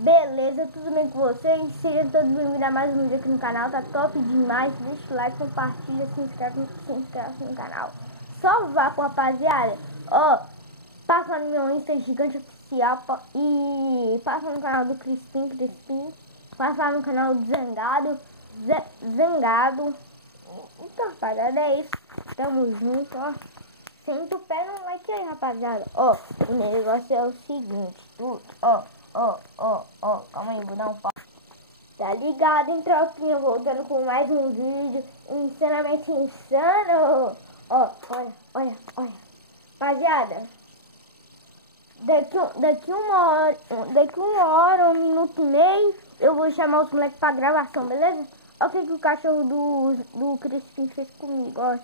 Beleza, tudo bem com vocês? Sejam todos bem-vindos a mais um vídeo aqui no canal, tá top demais. Deixa o like, compartilha, se inscreve no canal. Só vá, rapaziada. Ó, passa no meu Insta Gigante Oficial e passa no canal do Crispim, passa no canal do Zangado. Então, rapaziada, é isso. Tamo junto, ó. Senta o pé no like aí, rapaziada. Ó, o negócio é o seguinte, tudo, ó, calma aí, vou dar um pau. Tá ligado, hein, tropinha? Voltando com mais um vídeo insanamente insano. Ó, olha. Rapaziada, daqui uma hora, 1 minuto e meio, eu vou chamar os moleques pra gravação, beleza? Olha o que o cachorro do Crispim fez comigo, ó.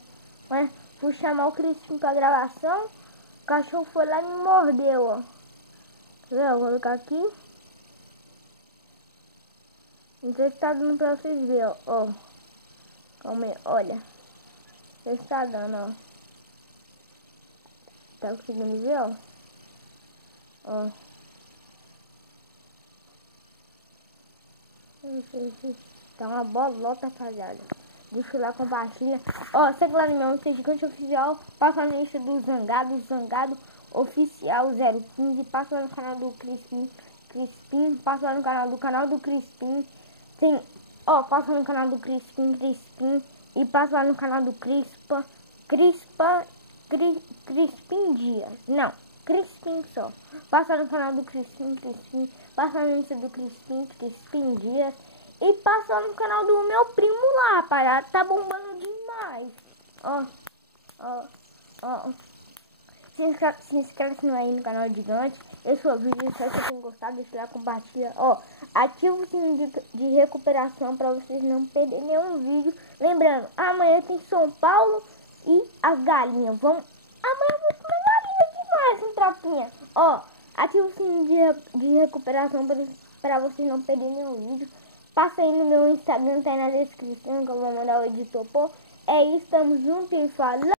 Fui chamar o Crispim pra gravação, o cachorro foi lá e me mordeu, ó. Eu vou colocar aqui. Não sei se tá dando pra vocês verem, ó. Calma aí, olha. Não sei se tá dando, ó. Tá conseguindo ver, ó. Tá uma bolota, rapaziada. Deixa lá, compartilha. Ó, segue lá no meu Insta Gigante Oficial. Passa na lista do Zangado Oficial 015. Passa lá no canal do Crispim. Passa lá no canal do Crispim. Tem, ó, passa no canal do Crispim. E passa lá no canal do Crispim Dias. Não, Crispim só. Passa no canal do Crispim. Passa no Insta do Crispim Dias. E passa no canal do meu primo lá, rapaziada. Tá bombando demais. Ó. Se inscreve aí no canal Gigante. Esse é o vídeo. Se você tem gostado, deixa lá, compartilha. Ó, ativa o sininho de recuperação pra vocês não perderem nenhum vídeo. Lembrando, amanhã tem São Paulo e as galinhas. Amanhã eu vou comer galinha demais, hein, tropinha. Ó, ativa o sininho de recuperação pra vocês não perderem nenhum vídeo. Passa aí no meu Instagram, tá aí na descrição que eu vou mandar o editor pô. É isso, tamo junto e falou!